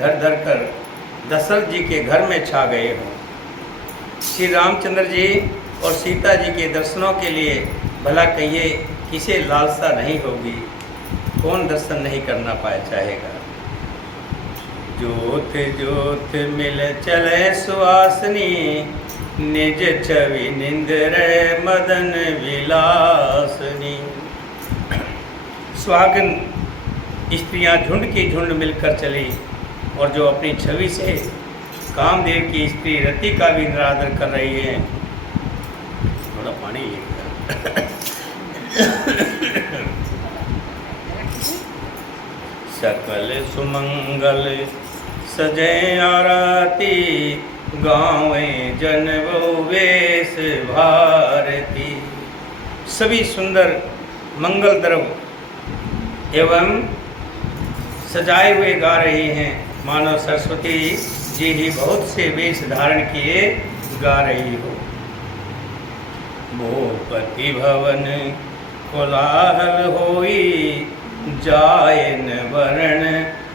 धर धर कर दशरथ जी के घर में छा गए हों। श्री रामचंद्र जी और सीता जी के दर्शनों के लिए भला कहिए किसे लालसा नहीं होगी, कौन दर्शन नहीं करना पाया चाहेगा। जोत जोत मिल चले सुहासनी, निज छवि निंद्र मदन विलासनी। सुहागन स्त्रियां झुंड की झुंड मिलकर चली और जो अपनी छवि से कामदेव की स्त्री रति का भी निरादर कर रही है। थोड़ा पानी सकल सुमंगल सजै आरती, गावे जनवो वेश भारती। सभी सुंदर मंगल द्रव्य एवं सजाए हुए गा रहे हैं, मानो सरस्वती जी ही बहुत से वेश धारण किए गा रही हो। भूपति भवन कोलाहल होई, जायन वरण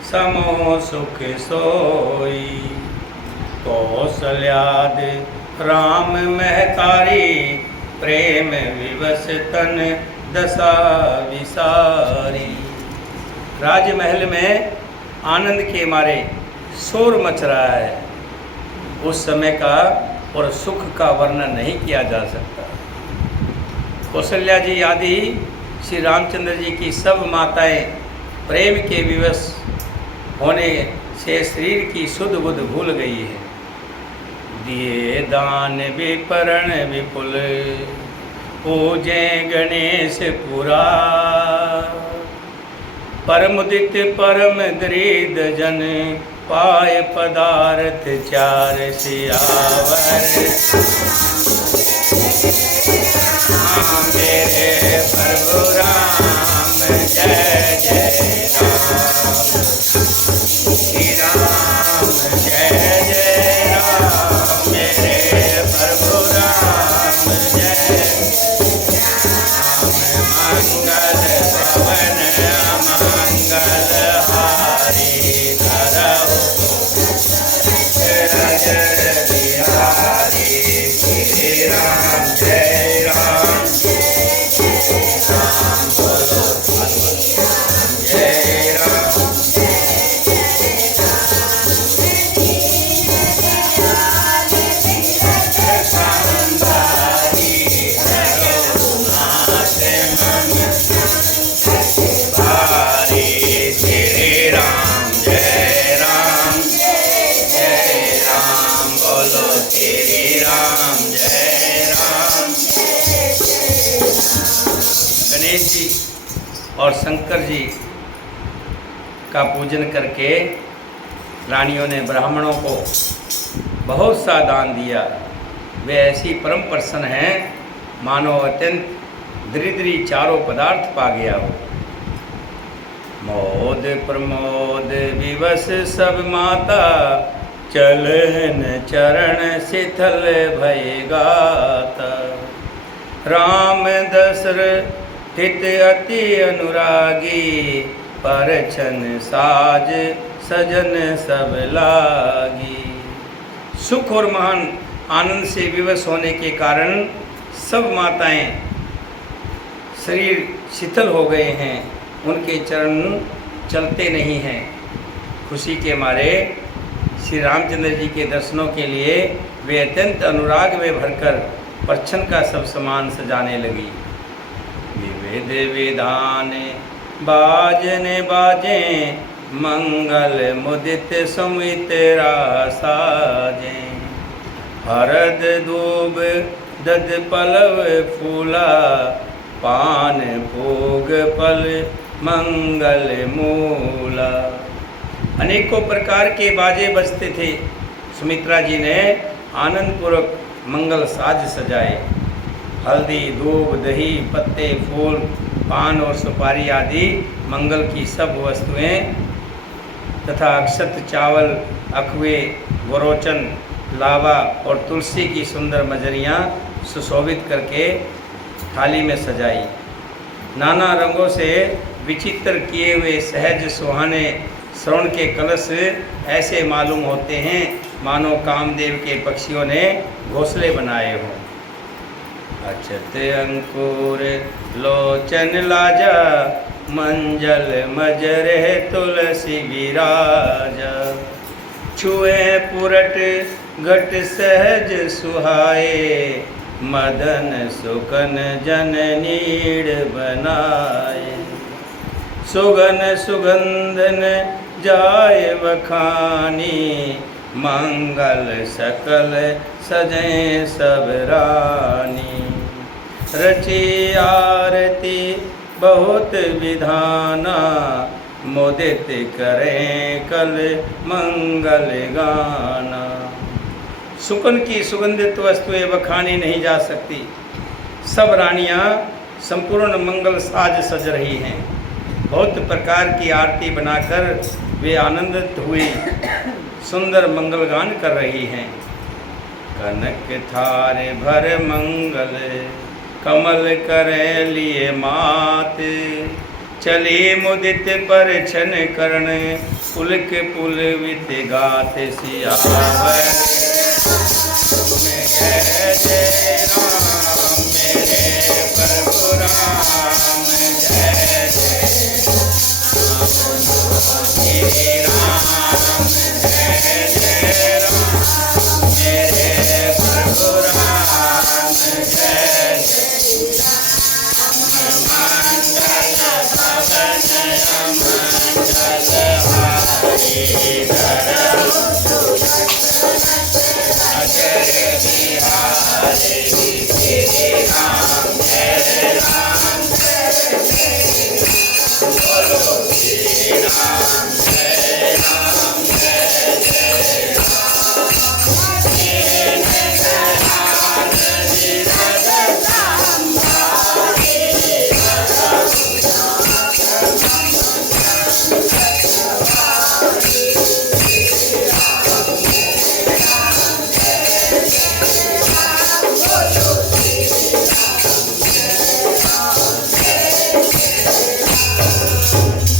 समो सुख सोई। कौशल्याद राम महतारी, प्रेम विवश तन दशा विसारी। राजमहल में आनंद के मारे शोर मच रहा है। उस समय का और सुख का वर्णन नहीं किया जा सकता। कौशल्या जी आदि श्री रामचंद्र जी की सब माताएं प्रेम के विवश होने से शरीर की सुध बुध भूल गई है। दिए दान विपरण विपुल, पूजे गणेश पुरा। परमुदित परम दृढ़ जन, पाय पदार्थ चार सियावर। मेरे प्रभु राम जय जय राम, श्री राम जय जय राम। मेरे प्रभु राम जय राम। मंगल भवन मंगल हारी, धरहु रजर बिहारी। श्री राम जय राम, राम बोलो जय राम। गणेश जी और शंकर जी का पूजन करके रानियों ने ब्राह्मणों को बहुत सा दान दिया। वे ऐसी परम प्रसन्न हैं मानो अत्यंत दरिद्री चारों पदार्थ पा गया हो। मोद प्रमोद विवश सब माता, चलन चरण शिथल भय गाता। राम दशरथ हित अति अनुरागी, परछन साज सजन सब लागी। सुख और महान आनंद से विवश होने के कारण सब माताएं शरीर शिथिल हो गए हैं, उनके चरण चलते नहीं हैं। खुशी के मारे श्री रामचंद्र जी के दर्शनों के लिए वे अत्यंत अनुराग में भरकर परछन का सब सामान सजाने लगी। विविध विधान बाजने बाजे, मंगल मुदित सुमित रासाजे। हरद दूब दद पलव फूला, पान भोग फल मंगल मूला। अनेकों प्रकार के बाजे बजते थे। सुमित्रा जी ने आनंदपूर्वक मंगल साज सजाए। हल्दी दूब दही पत्ते फूल पान और सुपारी आदि मंगल की सब वस्तुएं तथा अक्षत चावल अखवे गोरोचन लावा और तुलसी की सुंदर मजरियाँ सुशोभित करके थाली में सजाई। नाना रंगों से विचित्र किए हुए सहज सुहाने श्रवण के कलश ऐसे मालूम होते हैं मानो कामदेव के पक्षियों ने घोंसले बनाए हों। अछत अंकुर लोचन लाजा, मंजल मजरे तुलसी विराजा। छुए पुरट घट सहज सुहाए, मदन सुकन जन नीड़ बनाए। सुगन सुगंधन जाय बखानी, मंगल सकल सजे सब रानी। रची आरती बहुत विधाना, मोदित करें कल मंगल गाना। सुकन की सुगंधित वस्तुएं बखानी नहीं जा सकती। सब रानियां संपूर्ण मंगल साज सज रही हैं। बहुत प्रकार की आरती बनाकर वे आनंदित हुई सुंदर मंगल गान कर रही हैं। कनक थार भर मंगल, कमल करे लिए मात। चली मुदित पर छन करण, पुलक पुलवित गात। सियावर जय जय राम, मेरे प्रभु राम जय जय राम, जय जय राम, मेरे प्रभु राम जय जय। मंगल भवन मंगल हारी, धर अजर बिहारी। श्री राम जय राम बोलो, श्री राम जय राम जय जय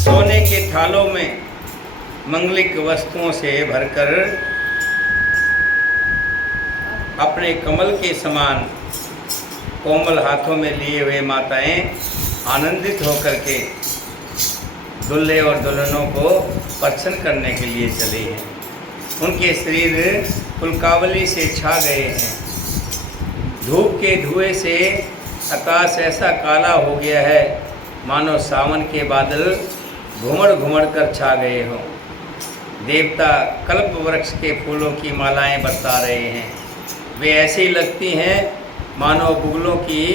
सोने के थालों में मंगलिक वस्तुओं से भरकर अपने कमल के समान कोमल हाथों में लिए हुए माताएं आनंदित होकर के दूल्हे और दुल्हनों को प्रसन्न करने के लिए चली हैं। उनके शरीर पुलकावली से छा गए हैं। धूप के धुएं से आकाश ऐसा काला हो गया है मानो सावन के बादल घुमड़ घुमड़ कर छा गए हों। देवता कल्प वृक्ष के फूलों की मालाएं बरसा रहे हैं। वे ऐसी लगती हैं मानो बुगलों की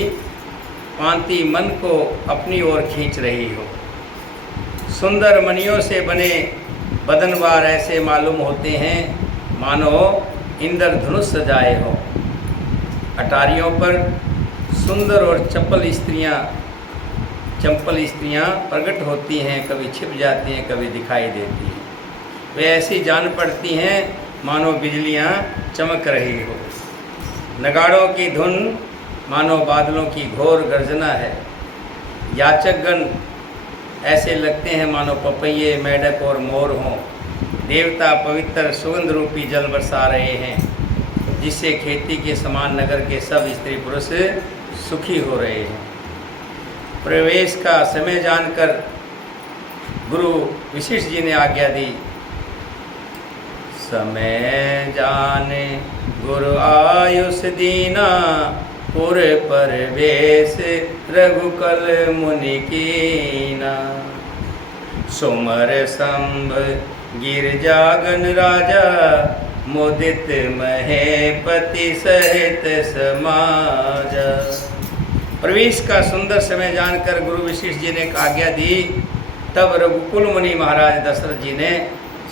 पांति मन को अपनी ओर खींच रही हो। सुंदर मणियों से बने बदनवार ऐसे मालूम होते हैं मानो इंद्रधनुष सजाए हो। अटारियों पर सुंदर और चंपल स्त्रियां प्रकट होती हैं, कभी छिप जाती हैं, कभी दिखाई देती हैं। वे ऐसी जान पड़ती हैं मानो बिजलियां चमक रही हो। नगाड़ों की धुन मानो बादलों की घोर गर्जना है। याचकगण ऐसे लगते हैं मानो पपैये, मेढक और मोर हों। देवता पवित्र सुगंध रूपी जल बरसा रहे हैं, जिससे खेती के समान नगर के सब स्त्री पुरुष सुखी हो रहे हैं। प्रवेश का समय जानकर गुरु वशिष्ठ जी ने आज्ञा दी। समय जाने गुरु आयुष दीना, पुर परवेश रघुकुल मुनि कीना। सुमर संभ गिरजागन राजा, मुदित महेपति सहित समाजा। प्रवेश का सुंदर समय जानकर गुरु वशिष्ठ जी ने आज्ञा दी। तब रघुकुल मुनि महाराज दशरथ जी ने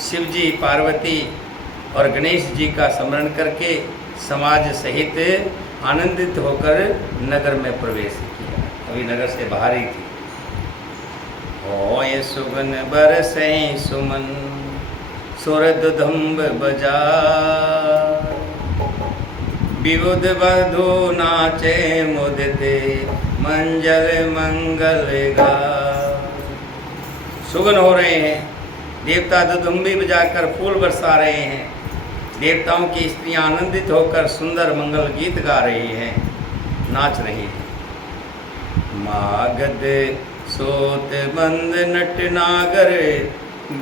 शिव जी, पार्वती और गणेश जी का स्मरण करके समाज सहित आनंदित होकर नगर में प्रवेश किया। अभी नगर से बाहर ही थी। ओय सुगन बरसै सुमन, सुरद धम्ब बजा। विबुध बधू नाचे मुदिते, मंजल मंगल गा। सुगन हो रहे हैं, देवता दुदुम्बी बजाकर फूल बरसा रहे हैं। देवताओं की स्त्रियां आनंदित होकर सुंदर मंगल गीत गा रही हैं, नाच रही हैं। मागध सोत बंद नट नागर,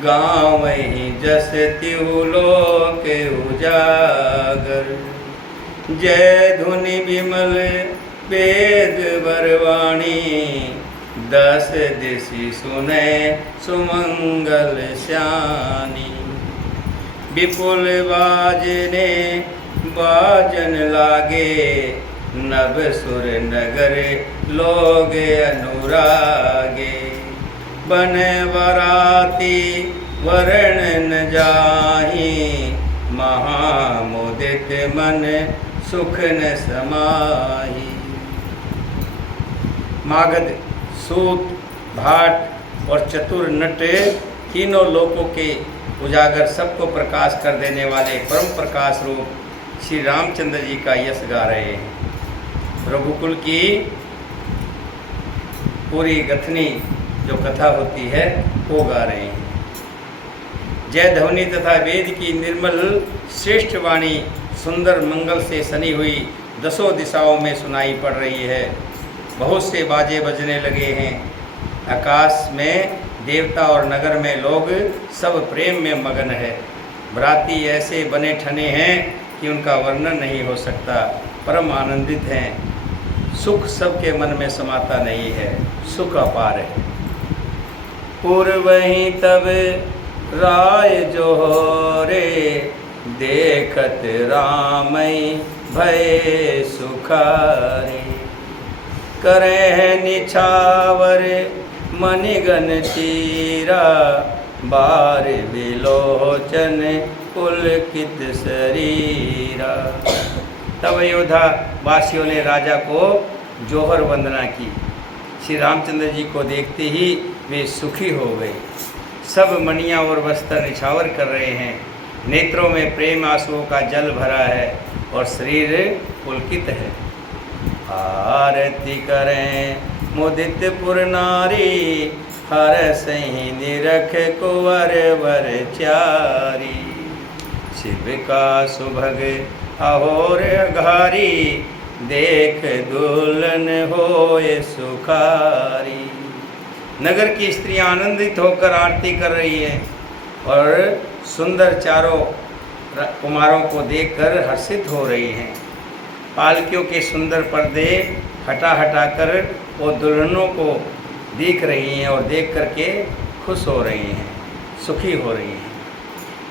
गाँव ही जस तिहु लोक उजागर। जय धुनि विमल वेद बरवाणी, दस दिशि सुने सुमंगल श्यानी। विपुल बाजने बाजन लागे, नभ सुर नगर लोग अनुरागे। बन बराती वरण न जाहि, महामुदित मन सुख न समाहि। मागध, सूत, भाट और चतुर नट तीनों लोकों के उजागर सबको प्रकाश कर देने वाले परम प्रकाश रूप श्री रामचंद्र जी का यश गा रहे हैं। रघुकुल की पूरी गथनी जो कथा होती है वो गा रहे हैं। जय ध्वनि तथा वेद की निर्मल श्रेष्ठ वाणी सुंदर मंगल से सनी हुई दसों दिशाओं में सुनाई पड़ रही है। बहुत से बाजे बजने लगे हैं। आकाश में देवता और नगर में लोग सब प्रेम में मगन है। बराती ऐसे बने ठने हैं कि उनका वर्णन नहीं हो सकता। परम आनंदित हैं। सुख सबके मन में समाता नहीं है, सुख अपार है। पूर्व ही तब राय जोहरे, देखत रामई भय सुखारे। करे निछावर मणिगन चीरा, बार विलोचन पुलकित शरीरा। तब अयोध्या वासियों ने राजा को जोहर वंदना की। श्री रामचंद्र जी को देखते ही वे सुखी हो गए। सब मणियाँ और वस्त्र निछावर कर रहे हैं। नेत्रों में प्रेम आंसुओं का जल भरा है और शरीर पुलकित है। आरती करें मुदित पुर नारी, हर सही निरख कुंवर वर चारी। शिव का सुभग अहोर घारी, देख दुल्हन होए सुखारी। नगर की स्त्रियां आनंदित होकर आरती कर रही हैं और सुंदर चारों कुमारों को देखकर हर्षित हो रही हैं। पालकियों के सुंदर पर्दे हटा कर वो दुल्हनों को देख रही हैं और देख करके खुश हो रही हैं, सुखी हो रही हैं।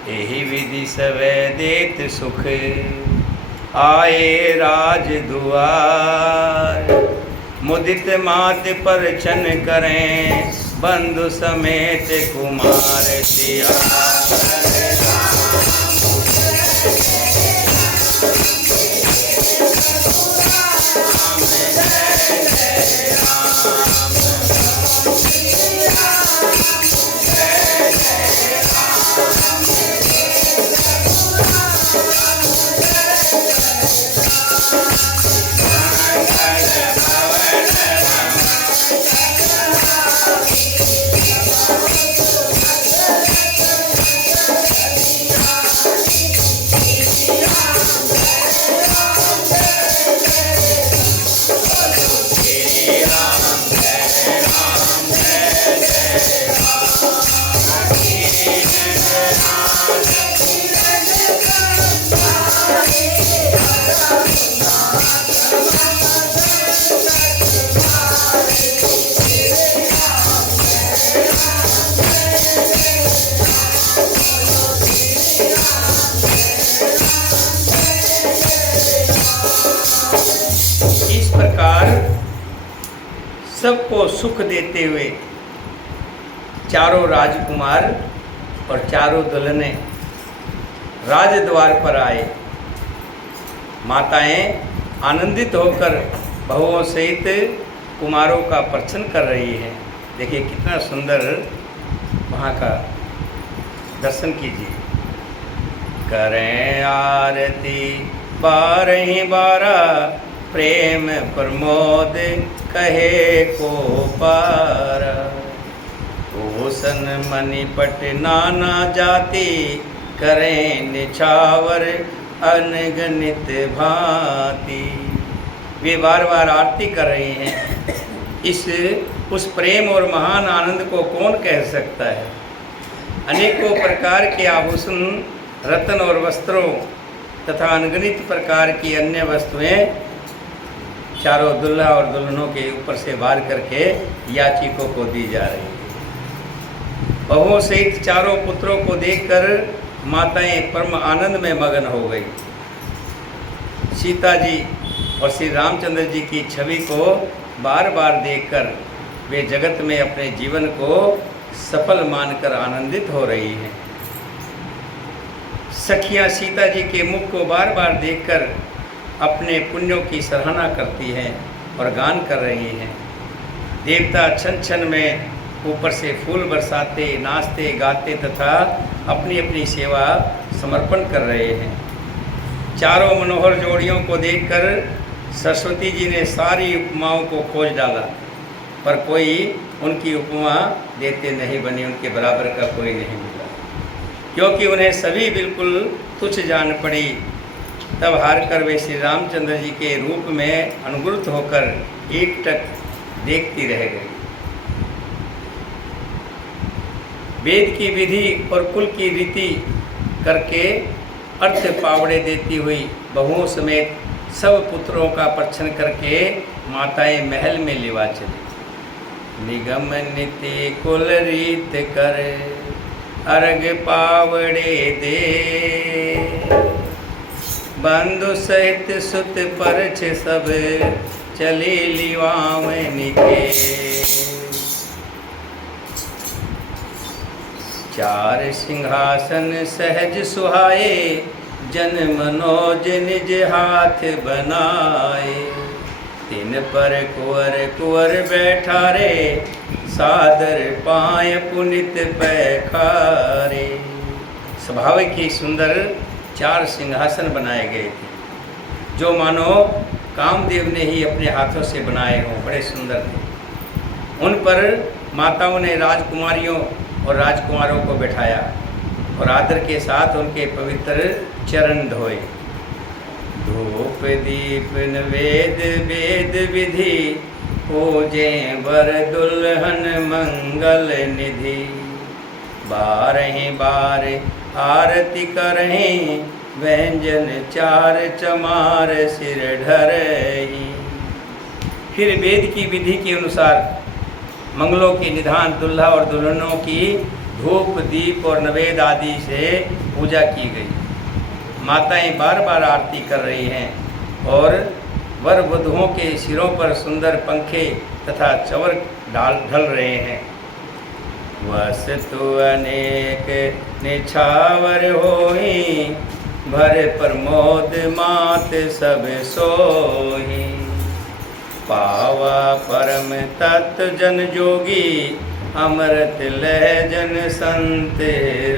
यही विधि सवै देत सुख, आए राज दुआर। मुदित मात पर छन करें, बंधु समेत कुमार सियार। इस प्रकार सबको सुख देते हुए चारों राजकुमार और चारों दुल्हनें राजद्वार पर आए। माताएं आनंदित होकर बहुओं सहित कुमारों का प्रदर्शन कर रही हैं। देखिए कितना सुंदर वहाँ का दर्शन कीजिए। करें आरती बारहि बारा, प्रेम प्रमोद कहे को पारा। आभूषण मणिपट नाना जाति, करें निछावर अनगणित भांति। वे बार बार आरती कर रहे हैं। उस प्रेम और महान आनंद को कौन कह सकता है। अनेकों प्रकार के आभूषण, रत्न और वस्त्रों तथा अनगिनत प्रकार की अन्य वस्तुएं चारों दुल्हा और दुल्हनों के ऊपर से वार करके याचिकों को दी जा रही है। बहुओं सहित चारों पुत्रों को देखकर माताएं परम आनंद में मगन हो गई। सीता जी और श्री रामचंद्र जी की छवि को बार बार देखकर वे जगत में अपने जीवन को सफल मानकर आनंदित हो रही हैं। सखियां सीता जी के मुख को बार बार देखकर अपने पुण्यों की सराहना करती हैं और गान कर रही हैं। देवता छन छन में ऊपर से फूल बरसाते, नाचते गाते तथा अपनी अपनी सेवा समर्पण कर रहे हैं। चारों मनोहर जोड़ियों को देखकर सरस्वती जी ने सारी उपमाओं को खोज डाला, पर कोई उनकी उपमा देते नहीं बनी, उनके बराबर का कोई नहीं मिला, क्योंकि उन्हें सभी बिल्कुल तुच्छ जान पड़ी। तब हारकर वे श्री रामचंद्र जी के रूप में अनुग्रत होकर एकटक देखती रह गई। वेद की विधि और कुल की रीति करके अर्थ पावड़े देती हुई बहुओं समेत सब पुत्रों का परीक्षण करके माताएं महल में लिवा चली। निगम नीति कुल रीत कर अर्घ पावड़े दे, बंधु सहित सुत परछ सब चली लिवावनि के। चार सिंहासन सहज सुहाए, जन मनोज निज हाथ बनाए। तिन पर कुंवर कुंवर बैठा रे, सादर पाय पुनित पैखारे। स्वाभाविक ही सुंदर चार सिंहासन बनाए गए थे, जो मानो कामदेव ने ही अपने हाथों से बनाए हों, बड़े सुंदर थे। उन पर माताओं ने राजकुमारियों और राजकुमारों को बैठाया और आदर के साथ उनके पवित्र चरण धोए। धूप दीप वेद वेद विधि, पूजे वर दुल्हन मंगल निधि। बारह बार आरती करहीं, व्यंजन चार चमार सिर ढरहीं। फिर वेद की विधि के अनुसार मंगलों के निधान दुल्हा और दुल्हनों की धूप दीप और नवेद आदि से पूजा की गई। माताएं बार बार आरती कर रही हैं और वर वधुओं के सिरों पर सुंदर पंखे तथा चवर ढल रहे हैं। वस्तु अनेक निछावर होई, भर प्रमोद मात सब सोही। पावा परम तत्व जन जोगी, अमृत लह जन संत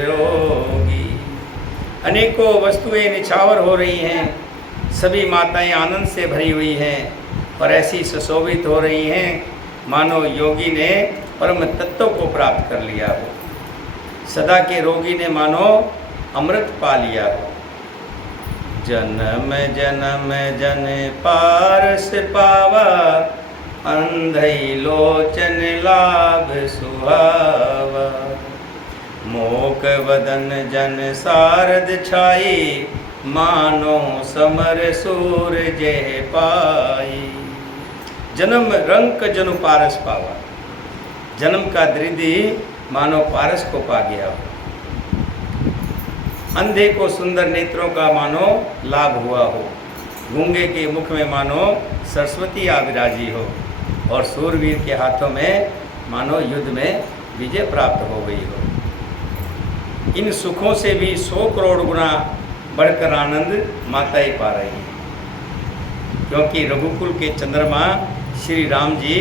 रोगी। अनेकों वस्तुएं निछावर हो रही हैं, सभी माताएं आनंद से भरी हुई हैं और ऐसी सुशोभित हो रही हैं मानो योगी ने परम तत्व को प्राप्त कर लिया हो, सदा के रोगी ने मानो अमृत पा लिया हो। जन्म जन्म जन पारस पावा, अंधई लोचन लाभ सुहावा। मोक वदन जन सारद छाई, मानो समर सूर जय पाई। जन्म रंक जनु पारस पावा, जन्म का दृद्धि मानो पारस को पा गया हो। अंधे को सुंदर नेत्रों का मानो लाभ हुआ हो, गूंगे के मुख में मानो सरस्वती आविराजी हो और सूरवीर के हाथों में मानो युद्ध में विजय प्राप्त हो गई हो। इन सुखों से भी 100 करोड़ गुना बढ़कर आनंद माताएं पा रही हैं, क्योंकि रघुकुल के चंद्रमा श्री राम जी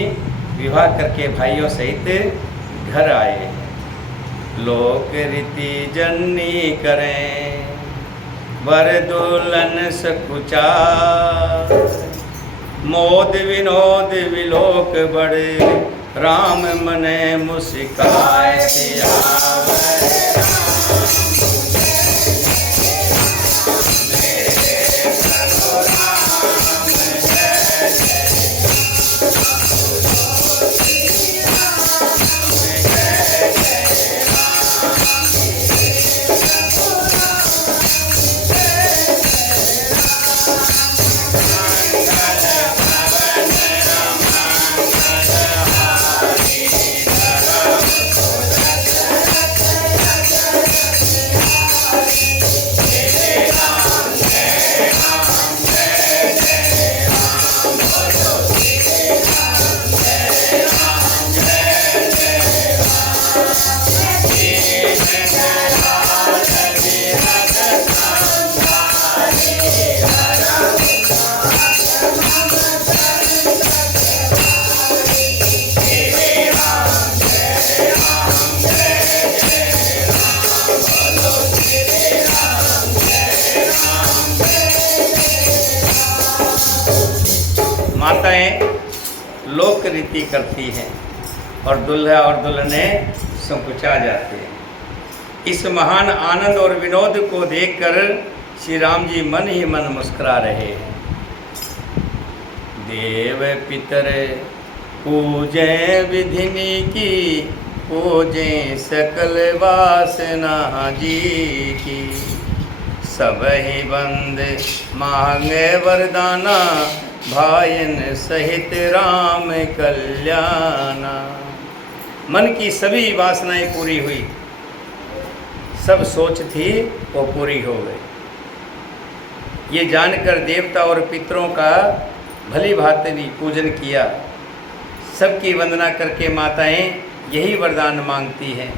विवाह करके भाइयों सहित घर आए हैं। लोक रीति जननी करें, वर दुल्हन सकुचा। मोद विनोद विलोक बड़े, राम मने मुस्काए सियावर माताएं लोक रीति करती हैं और दूल्हा और दुल्हने संकुचा जाते हैं। इस महान आनंद और विनोद को देखकर श्री राम जी मन ही मन मुस्कुरा रहे हैं। देव पितर पूजे विधिनी की, पूजे सकल वासना जी की, सब ही बंद मांगे वरदाना, भायन सहित राम कल्याणा। मन की सभी वासनाएं पूरी हुई, सब सोच थी वो पूरी हो गई। ये जानकर देवता और पितरों का भली भांति भी पूजन किया। सबकी वंदना करके माताएं यही वरदान मांगती हैं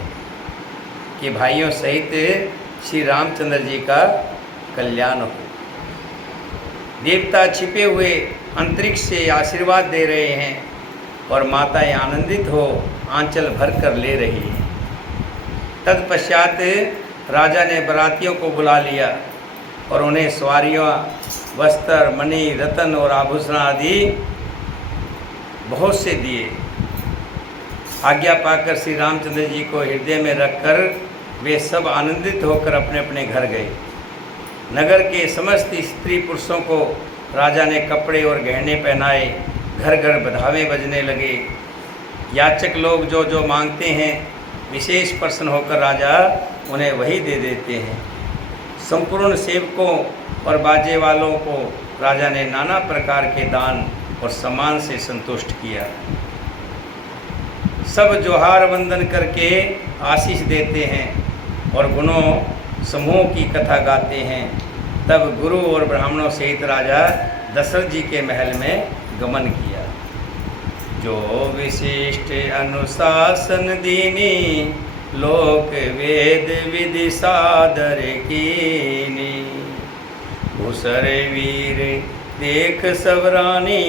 कि भाइयों सहित श्री रामचंद्र जी का कल्याण हो। देवता छिपे हुए अंतरिक्ष से आशीर्वाद दे रहे हैं और माताएं आनंदित हो आंचल भर कर ले रही हैं। तत्पश्चात राजा ने बरातियों को बुला लिया और उन्हें सवारियाँ, वस्त्र, मणि, रतन और आभूषण आदि बहुत से दिए। आज्ञा पाकर श्री रामचंद्र जी को हृदय में रखकर वे सब आनंदित होकर अपने अपने घर गए। नगर के समस्त स्त्री पुरुषों को राजा ने कपड़े और गहने पहनाए। घर घर बधावे बजने लगे। याचक लोग जो जो मांगते हैं विशेष प्रसन्न होकर राजा उन्हें वही दे देते हैं। संपूर्ण सेवकों और बाजे वालों को राजा ने नाना प्रकार के दान और सम्मान से संतुष्ट किया। सब जोहार वंदन करके आशीष देते हैं और गुणों समूह की कथा गाते हैं। तब गुरु और ब्राह्मणों सहित राजा दशरथ जी के महल में गमन किया। जो विशिष्ट अनुशासन दीनी, लोक वेद विधि सादर कीनी, भूसर वीर देख सबरानी,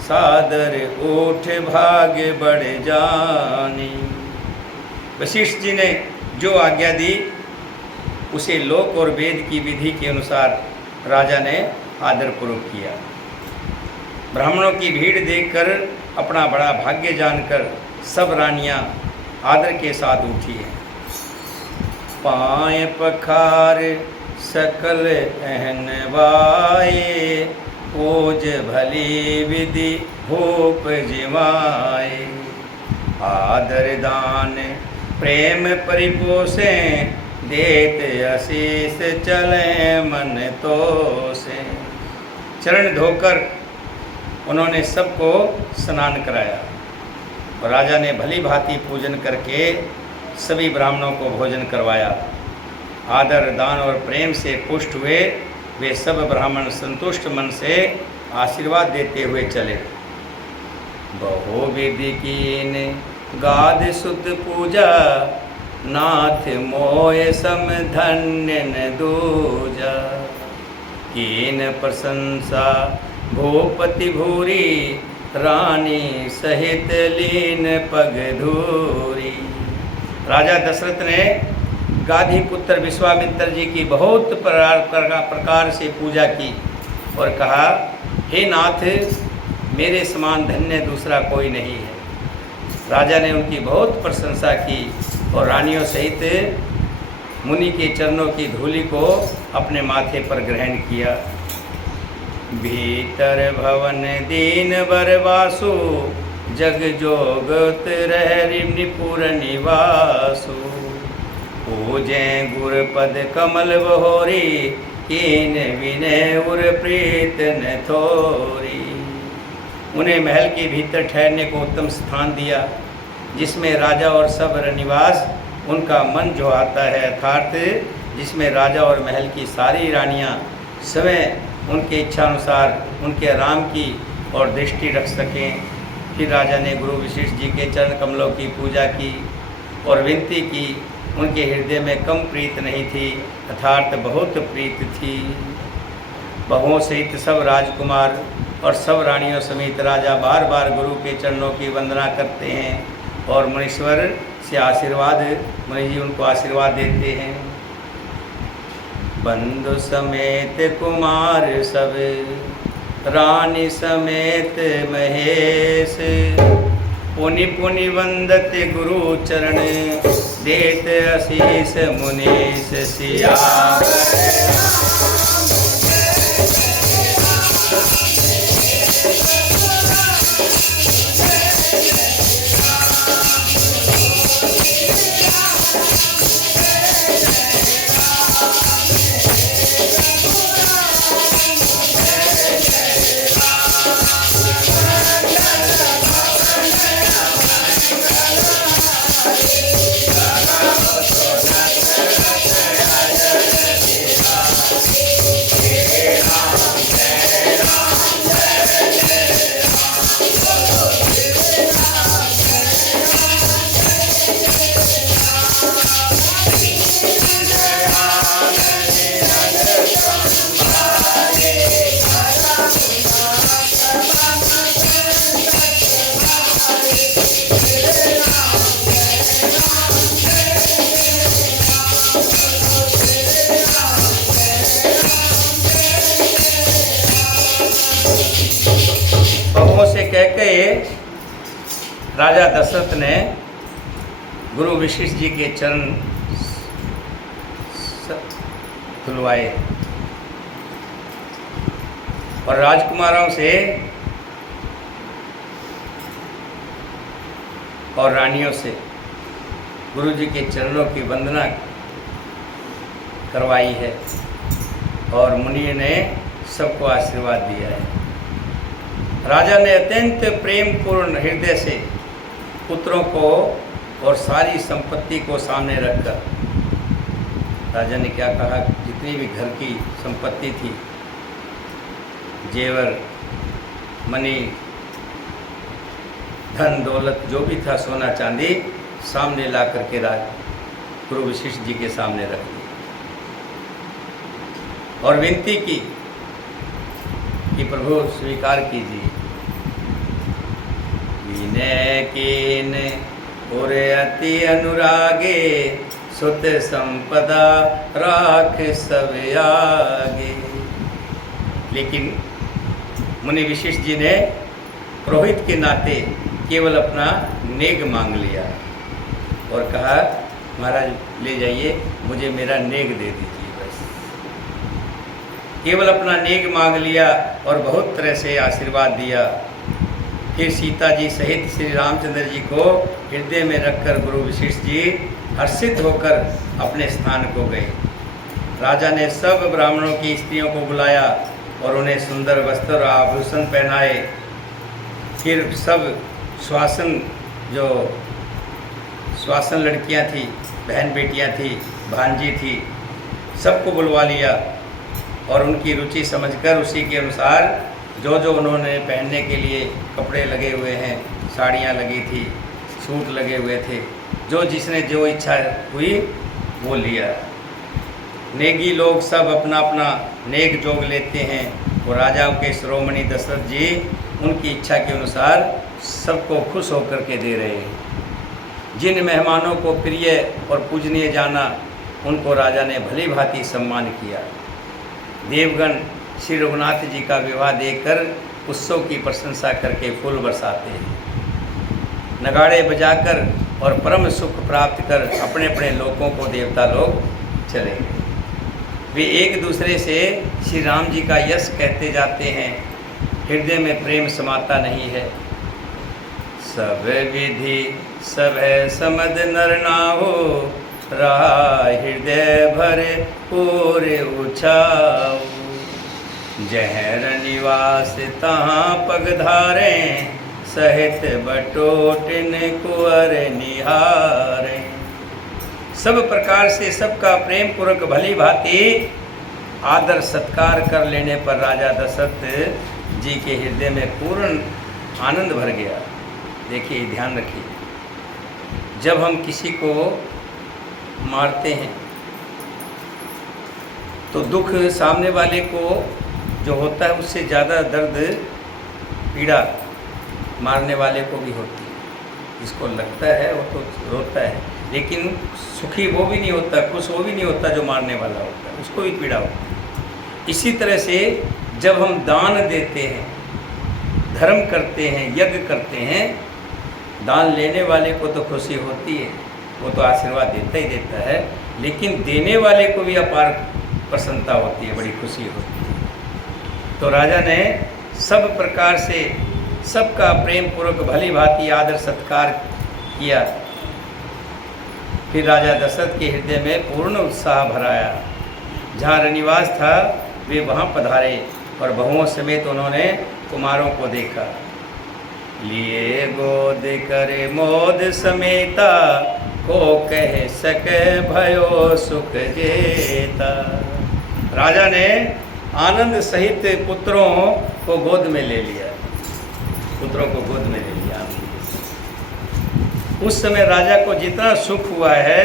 सादर ओठ भाग्य बढ़ जानी। वशिष्ठ जी ने जो आज्ञा दी उसे लोक और वेद की विधि के अनुसार राजा ने आदरपूर्वक किया। ब्राह्मणों की भीड़ देखकर अपना बड़ा भाग्य जानकर सब रानियां आदर के साथ उठी हैं। पाए पखार सकल अहनवाए, ओज भली विधि भूप जिमाए, आदर दान प्रेम परिपोषे, देत आशीष चले मन तो से। चरण धोकर उन्होंने सबको स्नान कराया और राजा ने भली भांति पूजन करके सभी ब्राह्मणों को भोजन करवाया। आदर दान और प्रेम से पुष्ट हुए वे सब ब्राह्मण संतुष्ट मन से आशीर्वाद देते हुए चले। बहुविधि कीन गाद शुद्ध पूजा, नाथ मोय सम धन्य न दूजा, कीन प्रशंसा भूपति भूरी, रानी सहित लीन पग धूरी। राजा दशरथ ने गाधी पुत्र विश्वामित्र जी की बहुत प्रकार से पूजा की और कहा, हे नाथ, मेरे समान धन्य दूसरा कोई नहीं है। राजा ने उनकी बहुत प्रशंसा की और रानियों सहित मुनि के चरणों की धूलि को अपने माथे पर ग्रहण किया। भीतर भवन दीन बर वासु, जग जोगत रह निपुर निवासु। पूजे गुर पद कमल बहोरी, कीन विनय उर प्रीत न थोरी। उन्हें महल के भीतर ठहरने को उत्तम स्थान दिया, जिसमें राजा और सब निवास उनका मन जो आता है, अर्थात जिसमें राजा और महल की सारी रानियां स्वयं उनके इच्छानुसार उनके आराम की और दृष्टि रख सकें। फिर राजा ने गुरु वशिष्ठ जी के चरण कमलों की पूजा की और विनती की। उनके हृदय में कम प्रीत नहीं थी, अर्थात बहुत प्रीत थी। बहुओं सहित सब राजकुमार और सब रानियों समेत राजा बार बार गुरु के चरणों की वंदना करते हैं और मुनीश्वर से आशीर्वाद, मुनि जी उनको आशीर्वाद देते हैं। बंधु समेत कुमार सब, रानी समेत महेश। पुनि पुनि वंदत गुरु चरण, देत आशीष मुनीश सियावर। राजा दशरथ ने गुरु वशिष्ठ जी के चरण धुलवाए और राजकुमारों से और रानियों से गुरु जी के चरणों की वंदना करवाई है और मुनि ने सबको आशीर्वाद दिया है। राजा ने अत्यंत प्रेम पूर्ण हृदय से पुत्रों को और सारी संपत्ति को सामने रखकर राजा ने क्या कहा, जितनी भी घर की संपत्ति थी, जेवर, मणि, धन दौलत जो भी था, सोना चांदी, सामने ला करके गुरु वशिष्ठ जी के सामने रख दी और विनती की कि प्रभु स्वीकार कीजिए। विनय कीन और अति अनुरागे, सुत संपदा राख सब आगे। लेकिन मुनि वशिष्ठ जी ने पुरोहित के नाते केवल अपना नेग मांग लिया और कहा, महाराज ले जाइए, मुझे मेरा नेग दे दीजिए। बस केवल अपना नेग मांग लिया और बहुत तरह से आशीर्वाद दिया। फिर सीता जी सहित श्री रामचंद्र जी को हृदय में रखकर गुरु वशिष्ठ जी हर्षित होकर अपने स्थान को गए। राजा ने सब ब्राह्मणों की स्त्रियों को बुलाया और उन्हें सुंदर वस्त्र और आभूषण पहनाए। फिर सब श्वासन लड़कियां थी, बहन बेटियां थी, भांजी थी, सबको बुलवा लिया और उनकी रुचि समझकर उसी के अनुसार जो जो उन्होंने पहनने के लिए कपड़े लगे हुए हैं, साड़ियाँ लगी थी, सूट लगे हुए थे, जो जिसने जो इच्छा हुई वो लिया। नेगी लोग सब अपना अपना नेग जोग लेते हैं और राजाओं के शिरोमणि दशरथ जी उनकी इच्छा के अनुसार सबको खुश होकर के दे रहे हैं। जिन मेहमानों को प्रिय और पूजनीय जाना, उनको राजा ने भली भांति सम्मान किया। देवगण श्री रघुनाथ जी का विवाह देखकर उत्सव की प्रशंसा करके फूल बरसाते हैं। नगाड़े बजाकर और परम सुख प्राप्त कर अपने अपने लोकों को देवता लोग चले गए। वे एक दूसरे से श्री राम जी का यश कहते जाते हैं, हृदय में प्रेम समाता नहीं है। सब विधि सब है समद नर नाहो, रहा हृदय भरे पूरे उछाओ। जहर निवास तहाँ पग धारे, सहित बटोटिन कुंवर निहारे। सब प्रकार से सबका प्रेम पूर्वक भली भांति आदर सत्कार कर लेने पर राजा दशरथ जी के हृदय में पूर्ण आनंद भर गया। देखिए, ध्यान रखिए, जब हम किसी को मारते हैं तो दुख सामने वाले को जो होता है उससे ज़्यादा दर्द, पीड़ा मारने वाले को भी होती है। जिसको लगता है वो तो रोता है, लेकिन सुखी वो भी नहीं होता, खुश वो भी नहीं होता जो मारने वाला होता है, उसको भी पीड़ा होती है। इसी तरह से जब हम दान देते हैं, धर्म करते हैं, यज्ञ करते हैं, दान लेने वाले को तो खुशी होती है, वो तो आशीर्वाद देता ही देता है, लेकिन देने वाले को भी अपार प्रसन्नता होती है, बड़ी खुशी होती है। तो राजा ने सब प्रकार से सबका प्रेम पूर्वक भली भांति आदर सत्कार किया। फिर राजा दशरथ के हृदय में पूर्ण उत्साह भराया। जहाँ रनिवास था वे वहाँ पधारे और बहुओं समेत उन्होंने कुमारों को देखा। लिए गोद करे मोद समेता, को कह सके भयो सुख जेता। राजा ने आनंद सहित पुत्रों को गोद में ले लिया, पुत्रों को गोद में ले लिया। उस समय राजा को जितना सुख हुआ है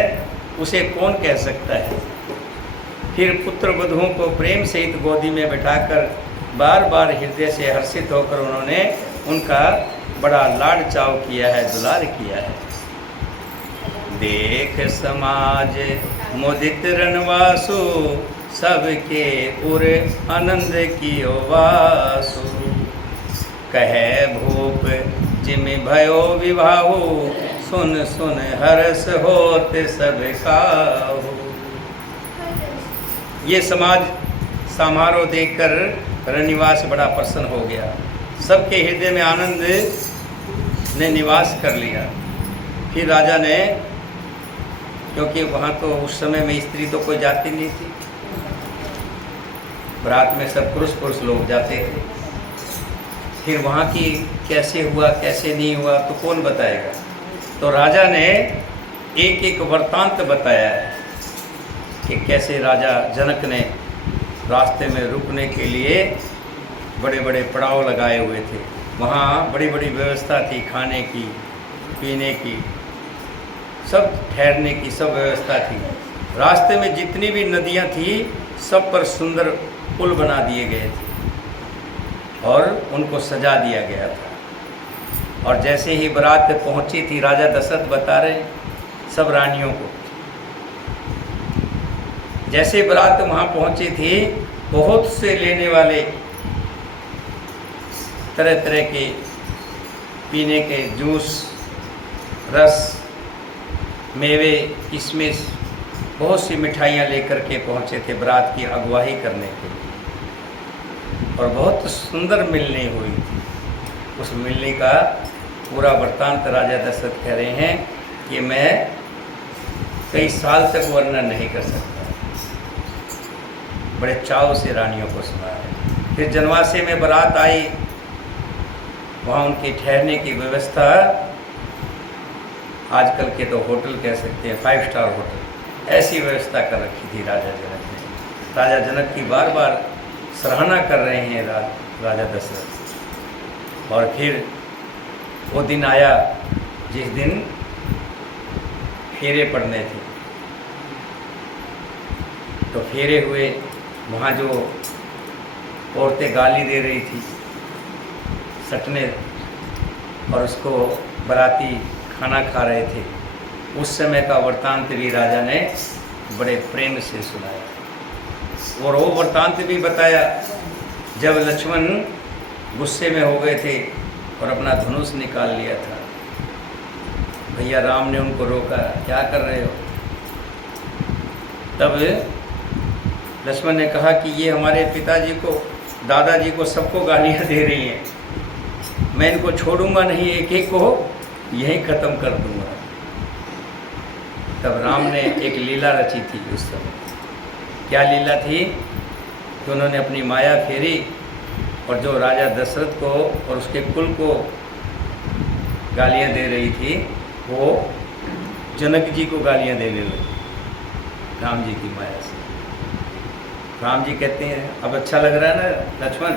उसे कौन कह सकता है। फिर पुत्र वधुओं को प्रेम सहित गोदी में बैठाकर बार बार हृदय से हर्षित होकर उन्होंने उनका बड़ा लाड चाव किया है, दुलार किया है। देख समाज मुदित रनवासु, सबके उर आनंद कियो वासु। कहे भूप जिमि भयो विभाहु, सुन सुन हर्ष होत सब काहू। ये समाज समारोह देखकर रनिवास बड़ा प्रसन्न हो गया। सबके हृदय में आनंद ने निवास कर लिया। फिर राजा ने, क्योंकि वहाँ तो उस समय में स्त्री तो कोई जाती नहीं थी, बारात में सब पुरुष लोग जाते थे। फिर वहाँ की कैसे हुआ कैसे नहीं हुआ तो कौन बताएगा। तो राजा ने एक एक वृत्तांत बताया है कि कैसे राजा जनक ने रास्ते में रुकने के लिए बड़े बड़े पड़ाव लगाए हुए थे। वहाँ बड़ी बड़ी व्यवस्था थी, खाने की, पीने की, सब ठहरने की सब व्यवस्था थी। रास्ते में जितनी भी नदियाँ थी सब पर सुंदर पुल बना दिए गए थे और उनको सजा दिया गया था। और जैसे ही बारात पहुँची थी, राजा दशरथ बता रहे सब रानियों को, जैसे बारात वहाँ पहुँची थी बहुत से लेने वाले तरह तरह के पीने के जूस, रस, मेवे, किशमिश, बहुत सी मिठाइयाँ लेकर के पहुँचे थे बारात की अगुवाई करने के लिए। और बहुत सुंदर मिलनी हुई थी। उस मिलने का पूरा वृत्तांत राजा दशरथ कह रहे हैं कि मैं कई साल तक वर्णन नहीं कर सकता। बड़े चाव से रानियों को सुना है। फिर जनवासे में बारात आई, वहाँ उनके ठहरने की व्यवस्था आजकल के तो होटल कह सकते हैं, 5 स्टार होटल, ऐसी व्यवस्था कर रखी थी राजा जनक ने। राजा जनक की बार बार सराहना कर रहे हैं राजा दशरथ। और फिर वो दिन आया जिस दिन फेरे पड़ने थे। तो फेरे हुए, वहाँ जो औरतें गाली दे रही थी सटने, और उसको बाराती खाना खा रहे थे, उस समय का वृत्तांत भी राजा ने बड़े प्रेम से सुनाया। और वो वृत्तांत भी बताया जब लक्ष्मण गुस्से में हो गए थे और अपना धनुष निकाल लिया था, भैया राम ने उनको रोका, क्या कर रहे हो? तब लक्ष्मण ने कहा कि ये हमारे पिताजी को, दादाजी को, सबको गालियाँ दे रही हैं, मैं इनको छोड़ूंगा नहीं, एक एक को यहीं ख़त्म कर दूंगा। तब राम ने एक लीला रची थी उस समय। क्या लीला थी कि उन्होंने अपनी माया फेरी और जो राजा दशरथ को और उसके कुल को गालियाँ दे रही थी वो जनक जी को गालियाँ देने लगी राम जी की माया से। राम जी कहते हैं अब अच्छा लग रहा है ना लक्ष्मण?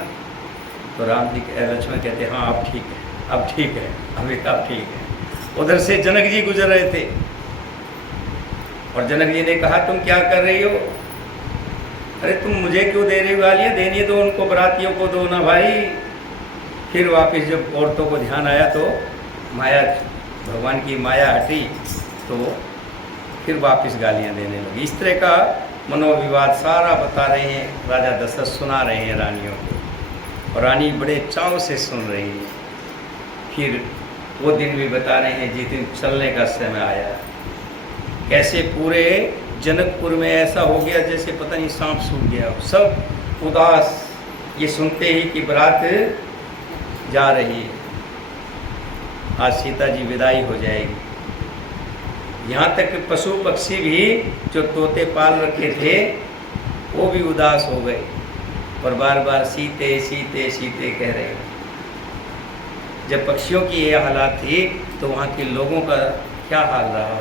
तो लक्ष्मण कहते हैं हाँ अब ठीक है, अब ठीक है, अभी अब ठीक है। उधर से जनक जी गुजर रहे थे और जनक जी ने कहा तुम क्या कर रही हो? अरे तुम मुझे क्यों दे रही हो गालियाँ? देनी तो उनको बरातियों को दो ना भाई। फिर वापस जब औरतों को ध्यान आया तो माया, भगवान की माया हटी तो फिर वापस गालियाँ देने लगी। इस तरह का मनोविवाद सारा बता रहे हैं, राजा दशरथ सुना रहे हैं रानियों को और रानी बड़े चाव से सुन रही है। फिर वो दिन भी बता रहे हैं जिस दिन चलने का समय आया, कैसे पूरे जनकपुर में ऐसा हो गया जैसे पता नहीं सांप सूख गया, सब उदास ये सुनते ही कि बारात जा रही है, आज सीता जी विदाई हो जाएगी। यहाँ तक पशु पक्षी भी जो तोते पाल रखे थे वो भी उदास हो गए और बार बार सीते सीते सीते कह रहे हैं। जब पक्षियों की ये हालात थी तो वहाँ के लोगों का क्या हाल रहा?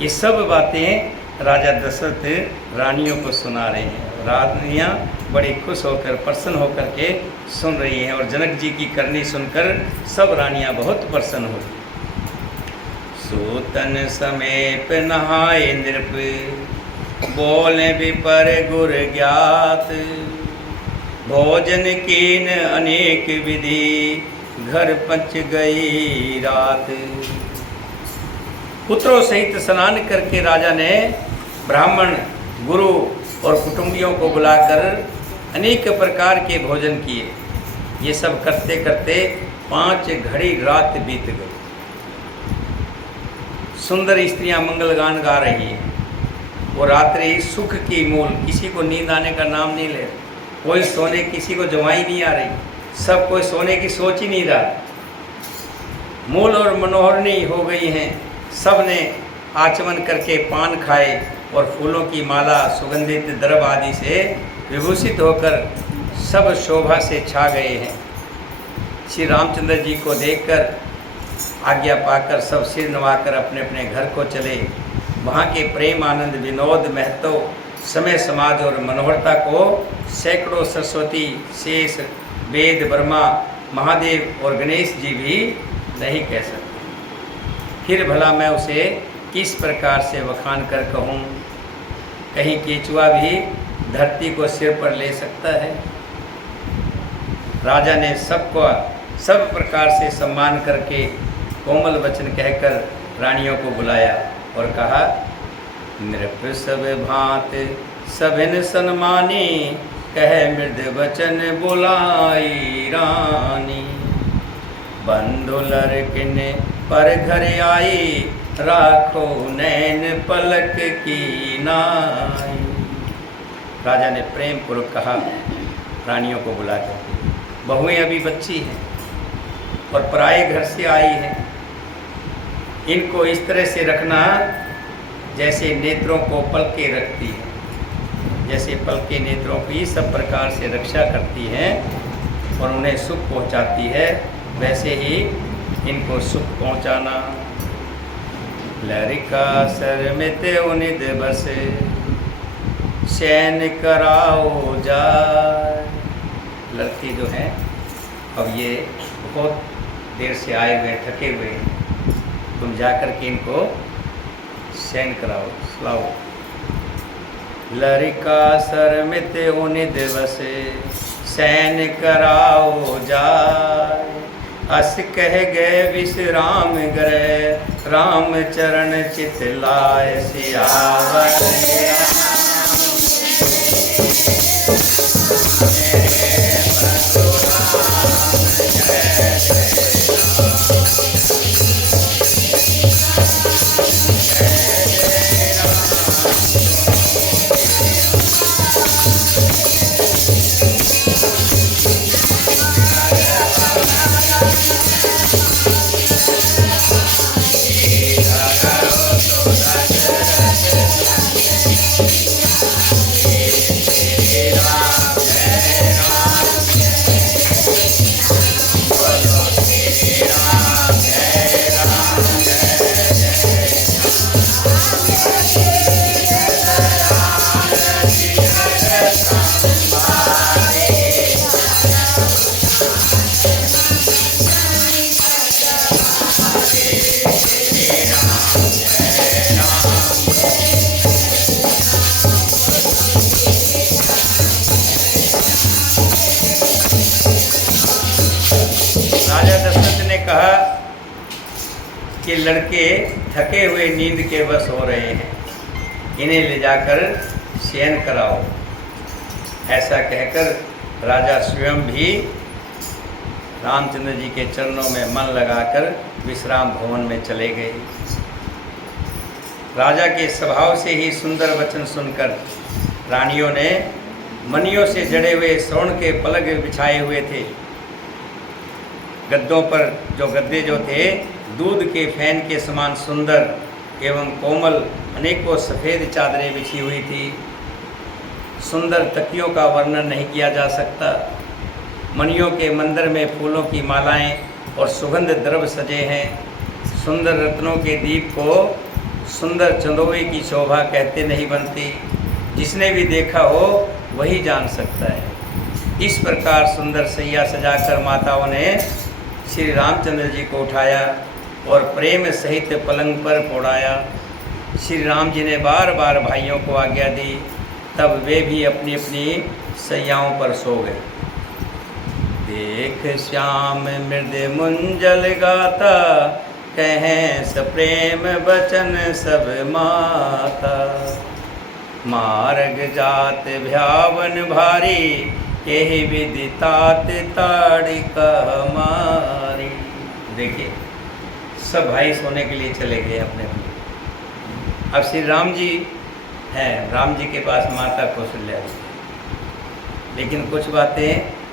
ये सब बातें राजा दशरथ रानियों को सुना रहे हैं। रानियाँ बड़ी खुश होकर, प्रसन्न होकर के सुन रही हैं और जनक जी की करनी सुनकर सब रानियाँ बहुत प्रसन्न हो गई। सूतन समेत नहाए नृप, बोले विपर गुर ज्ञात, भोजन कीन अनेक विधि, घर पच गई रात। पुत्रों सहित स्नान करके राजा ने ब्राह्मण, गुरु और कुटुंबियों को बुलाकर अनेक प्रकार के भोजन किए। ये सब करते करते 5 घड़ी रात बीत गई। सुंदर स्त्रियां मंगलगान गा रही हैं। वो रात्रि सुख की मूल, किसी को नींद आने का नाम नहीं ले, कोई सोने, किसी को जवाई नहीं आ रही, सब कोई सोने की सोच ही नहीं रहा। मूल और मनोहरणी हो गई हैं। सब ने आचमन करके पान खाए और फूलों की माला, सुगंधित द्रव्य आदि से विभूषित होकर सब शोभा से छा गए हैं। श्री रामचंद्र जी को देखकर आज्ञा पाकर सब सिर नवाकर अपने अपने घर को चले। वहाँ के प्रेम, आनंद, विनोद, महत्व, समय, समाज और मनोहरता को सैकड़ों सरस्वती, शेष, वेद, ब्रह्मा, महादेव और गणेश जी भी नहीं कह सकते। फिर भला मैं उसे किस प्रकार से वखान कर कहूँ? कहीं केचुआ भी धरती को सिर पर ले सकता है? राजा ने सबको सब प्रकार से सम्मान करके कोमल वचन कहकर रानियों को बुलाया और कहा, नृप सब भांत सभिन सन्मानी, कह मृद वचन बुलाई रानी। बंधु लड़किन पर घर आई, राखो नैन पलक की नाई। राजा ने प्रेम पूर्वक कहा रानियों को बुलाकर, बहुएं अभी बच्ची हैं और पराए घर से आई हैं, इनको इस तरह से रखना जैसे नेत्रों को पलके रखती है। जैसे पलके नेत्रों की सब प्रकार से रक्षा करती हैं और उन्हें सुख पहुंचाती है, वैसे ही इनको सुख पहुंचाना। लरिका सर में ते उनिद बस, शयन कराओ जाए। लड़की जो है अब ये बहुत देर से आए हुए, थके हुए, तुम जाकर के इनको शयन कराओ, सुलाओ। लरिका सर में ते उनिद बस, शयन कराओ जाए। अस कह गए विश्राम गृह, राम चरण चित लाय सियावर। कहा कि लड़के थके हुए नींद के वश हो रहे हैं, इन्हें ले जाकर शयन कराओ। ऐसा कहकर राजा स्वयं भी रामचंद्र जी के चरणों में मन लगाकर विश्राम भवन में चले गए। राजा के स्वभाव से ही सुंदर वचन सुनकर रानियों ने मणियों से जड़े हुए स्वर्ण के पलंग बिछाए हुए थे। गद्दों पर जो गद्दे जो थे दूध के फैन के समान सुंदर एवं कोमल अनेकों सफ़ेद चादरें बिछी हुई थी। सुंदर तकियों का वर्णन नहीं किया जा सकता। मणियों के मंदिर में फूलों की मालाएं और सुगंध द्रव्य सजे हैं। सुंदर रत्नों के दीप को सुंदर चंदोवे की शोभा कहते नहीं बनती। जिसने भी देखा हो वही जान सकता है। इस प्रकार सुंदर सैया सजाकर माताओं ने श्री रामचंद्र जी को उठाया और प्रेम सहित पलंग पर पौड़ाया। श्री राम जी ने बार बार भाइयों को आज्ञा दी, तब वे भी अपनी अपनी सैयाओं पर सो गए। देख श्याम मृद मुंजल गाता, कहें सप्रेम बचन सब माता। मार्ग जात भ्यावन भारी, यही विधि तात ताड़िका हमारी। देखिए सब भाई सोने के लिए चले गए अपने अपने। अब श्री राम जी हैं, राम जी के पास माता कौशल्या जी, लेकिन कुछ बातें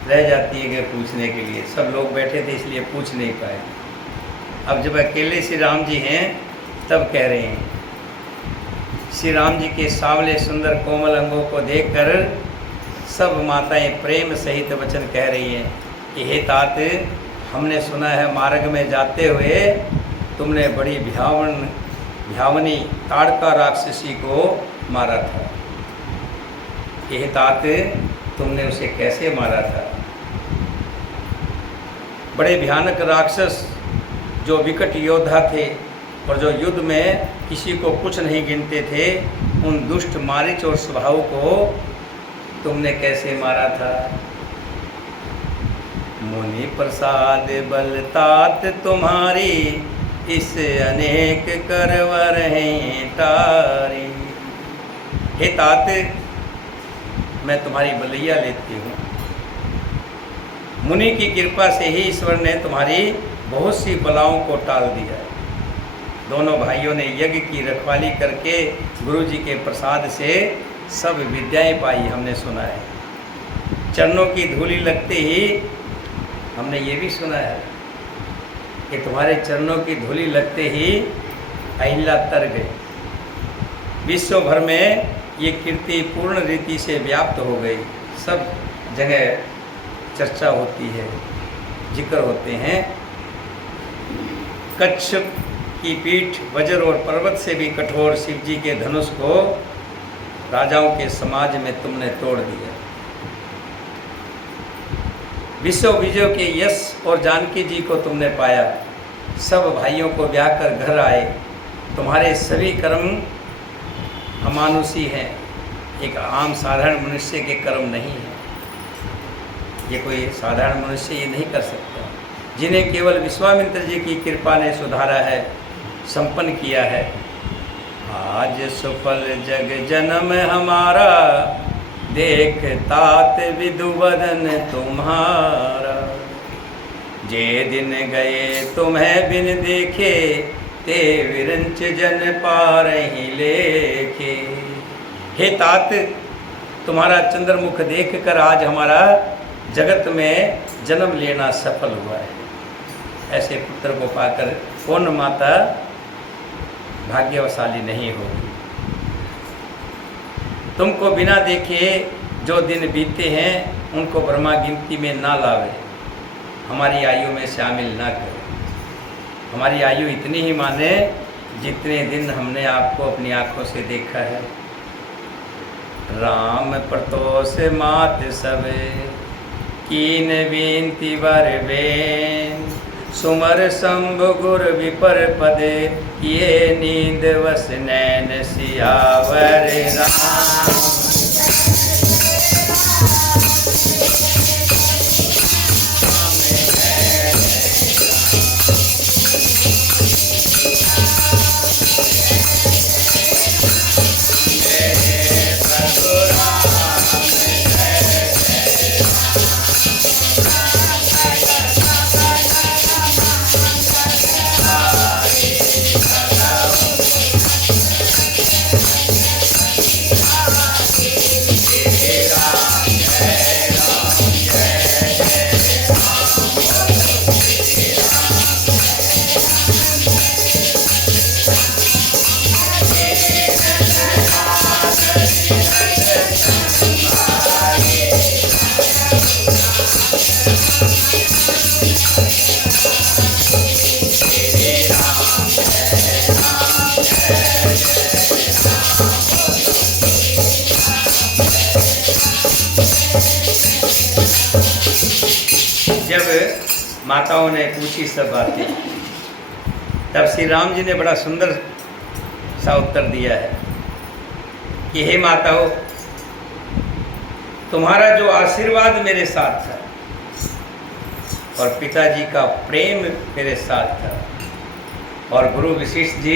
रह जाती है कि पूछने के लिए। सब लोग बैठे थे इसलिए पूछ नहीं पाए। अब जब अकेले श्री राम जी हैं तब कह रहे हैं। श्री राम जी के सांवले सुंदर कोमल अंगों को देखकर सब माताएं प्रेम सहित वचन कह रही हैं कि हे तात, हमने सुना है मार्ग में जाते हुए तुमने बड़ी भयावनी ताड़का राक्षसी को मारा था। हे तात, तुमने उसे कैसे मारा था? बड़े भयानक राक्षस जो विकट योद्धा थे और जो युद्ध में किसी को कुछ नहीं गिनते थे, उन दुष्ट मारीच और स्वभाव को तुमने कैसे मारा था? मुनि प्रसाद बल तात तुम्हारी, इस अनेक करवर हैं टारी। हे तात, मैं तुम्हारी बलैया लेती हूँ। मुनि की कृपा से ही ईश्वर ने तुम्हारी बहुत सी बलाओं को टाल दिया। दोनों भाइयों ने यज्ञ की रखवाली करके गुरु जी के प्रसाद से सब विद्याएं पाई, हमने सुना है। चरणों की धूली लगते ही हमने ये भी सुना है कि तुम्हारे चरणों की धूली लगते ही अहिल्या तर गई। विश्व भर में ये कीर्ति पूर्ण रीति से व्याप्त हो गई। सब जगह चर्चा होती है, जिक्र होते हैं। कच्छप की पीठ वज्र और पर्वत से भी कठोर शिव जी के धनुष को राजाओं के समाज में तुमने तोड़ दिया। विश्व विजय के यश और जानकी जी को तुमने पाया। सब भाइयों को ब्याह कर घर आए। तुम्हारे सभी कर्म अमानुषी हैं, एक आम साधारण मनुष्य के कर्म नहीं है। ये कोई साधारण मनुष्य ये नहीं कर सकता। जिन्हें केवल विश्वामित्र जी की कृपा ने सुधारा है, संपन्न किया है। आज सुफल जग जन्म हमारा, देख तात विदुवदन तुम्हारा। जे दिन गए तुम्हें बिन देखे, ते विरंच जन पार ही लेखे। हे तात, तुम्हारा चंद्रमुख देखकर आज हमारा जगत में जन्म लेना सफल हुआ है। ऐसे पुत्र को पाकर कौन माता भाग्यवशाली नहीं होगी। तुमको बिना देखे जो दिन बीते हैं उनको ब्रह्मा गिनती में ना लावे, हमारी आयु में शामिल ना करे। हमारी आयु इतनी ही माने जितने दिन हमने आपको अपनी आँखों से देखा है। राम प्रतोष मात सवे, कीन बीनती वर बेन। सुमर शंभु गुर विपर पदे, ये नींद वस नैन सियावर राम। माताओं ने पूछी सब बातें। तब श्री राम जी ने बड़ा सुंदर सा उत्तर दिया है कि हे माताओं, तुम्हारा जो आशीर्वाद मेरे साथ था और पिताजी का प्रेम मेरे साथ था और गुरु वशिष्ठ जी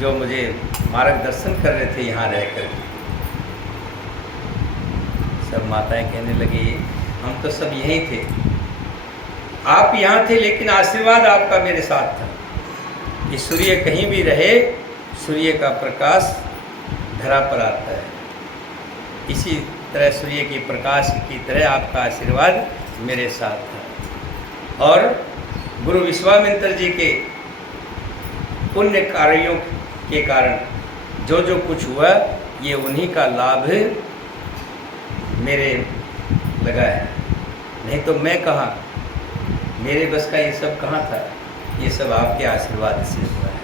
जो मुझे मार्गदर्शन कर रहे थे यहाँ रहकर, सब माताएं कहने लगी हम तो सब यहीं थे, आप यहाँ थे लेकिन आशीर्वाद आपका मेरे साथ था कि सूर्य कहीं भी रहे सूर्य का प्रकाश धरा पर आता है, इसी तरह सूर्य के प्रकाश की तरह आपका आशीर्वाद मेरे साथ था। और गुरु विश्वामित्र जी के पुण्य कार्यों के कारण जो जो कुछ हुआ ये उन्हीं का लाभ मेरे लगा है, नहीं तो मैं कहाँ, मेरे बस का ये सब कहाँ था, ये सब आपके आशीर्वाद से हुआ है।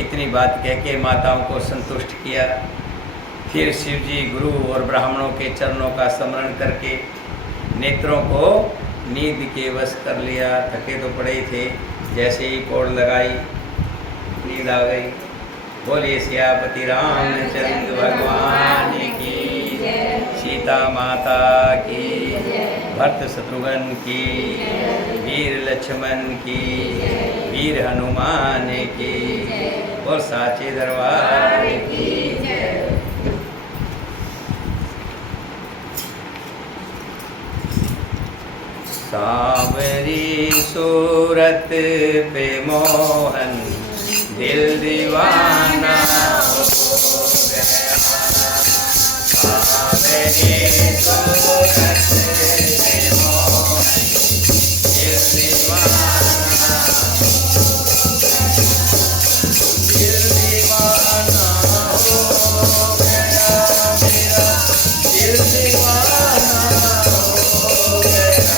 इतनी बात कह के माताओं को संतुष्ट किया। फिर शिव जी गुरु और ब्राह्मणों के चरणों का स्मरण करके नेत्रों को नींद के वश कर लिया। थके तो पड़े ही थे, जैसे ही पौड़ लगाई नींद आ गई। बोलिए सियापति रामचंद्र भगवान की, सीता माता की, भरत शत्रुघ्न की, वीर लक्ष्मण की, वीर हनुमान की, और साचे दरबार की। सांवरी सूरत पे मोहन दिल दीवाना हो गया, सांवरी सूरत पे मोहन दिल दीवाना, दिल दीवाना हो गया मेरा, दिल दीवाना हो गया।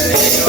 लगी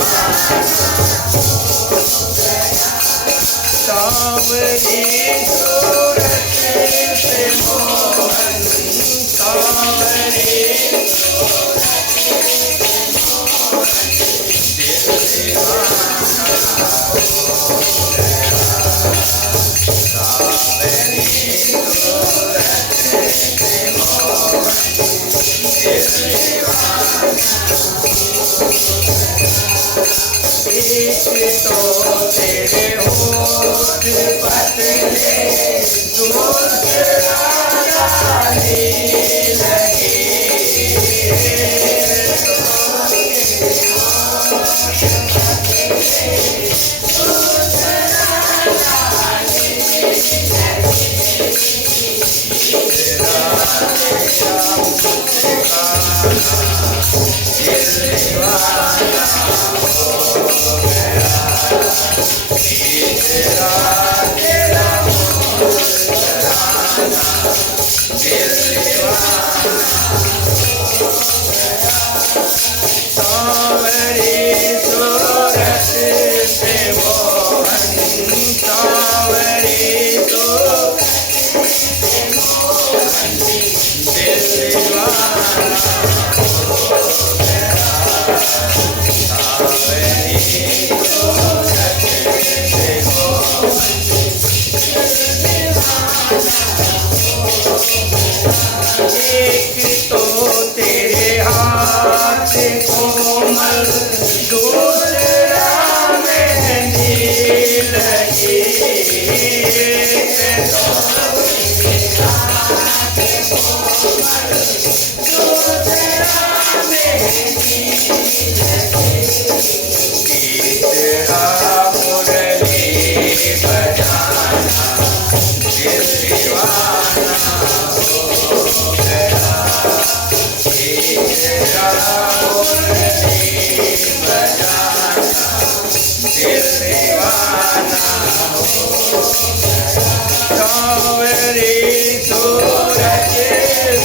तीसरा मुरली बजाना दिल दीवाना हो गया। तीसरा मुरली बजाना दिल दीवाना हो गया। सांवरी सूरज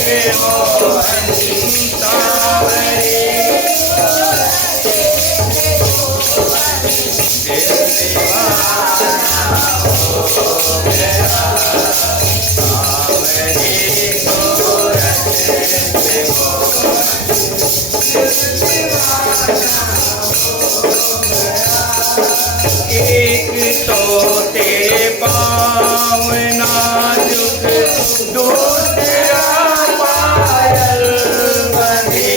पे मोहन सांवरी दिल दीवाना हो गया। सांवरी सूरज पे मोहन दिल दीवाना हो गया। एक तो तेरे पाँव नाजुक दूसरा पायल बंधे।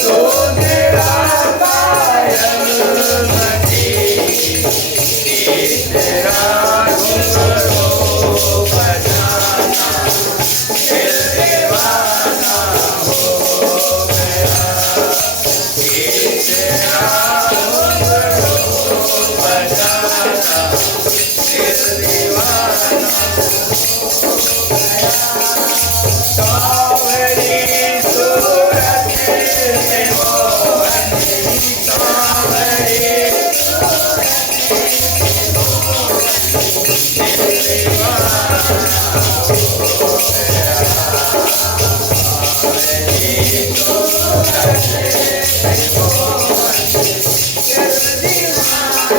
दूसरा पायल बंधे। तीसरा घुंघरू बजाना दिल दीवाना हो गया। तीसरा घुंघरू बजाना दिल दीवाना हो गया। सांवरी सूरत पे मोहन सांवरी दिल दीवाना हो गया। सांवरी सूरत पे मोहन दिल दीवाना हो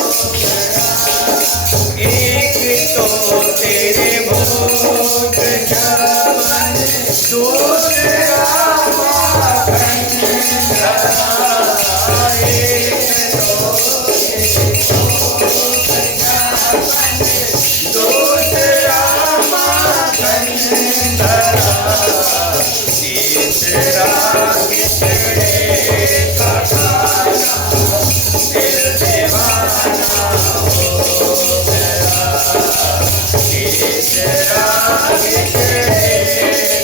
गया। एक तो तेरे भोग जवन दूसरा माखन धरा। एक तो दूसरा माखन धरा। तीसरा खिचड़े का खाना दिल दीवाना हो गया। तीसरा खिचड़े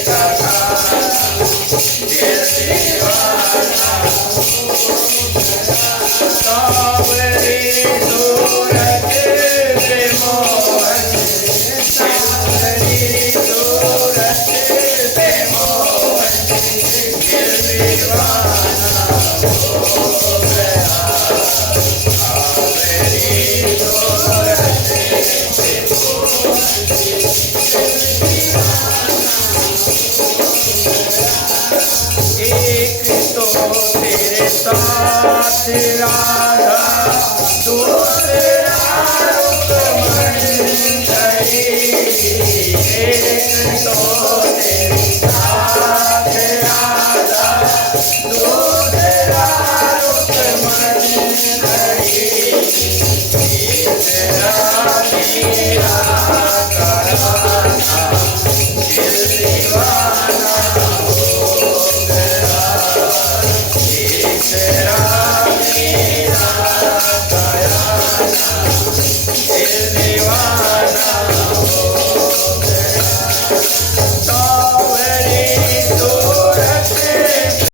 का खाना दिल दीवाना हो गया। सांवरी सूरत पे मोहन सांवरी सूरत पे मोहन दिल दीवाना हो गया। सांवरी सूरत पे मोहन दिल दीवाना हो गया। एक तो तेरे साथ राधा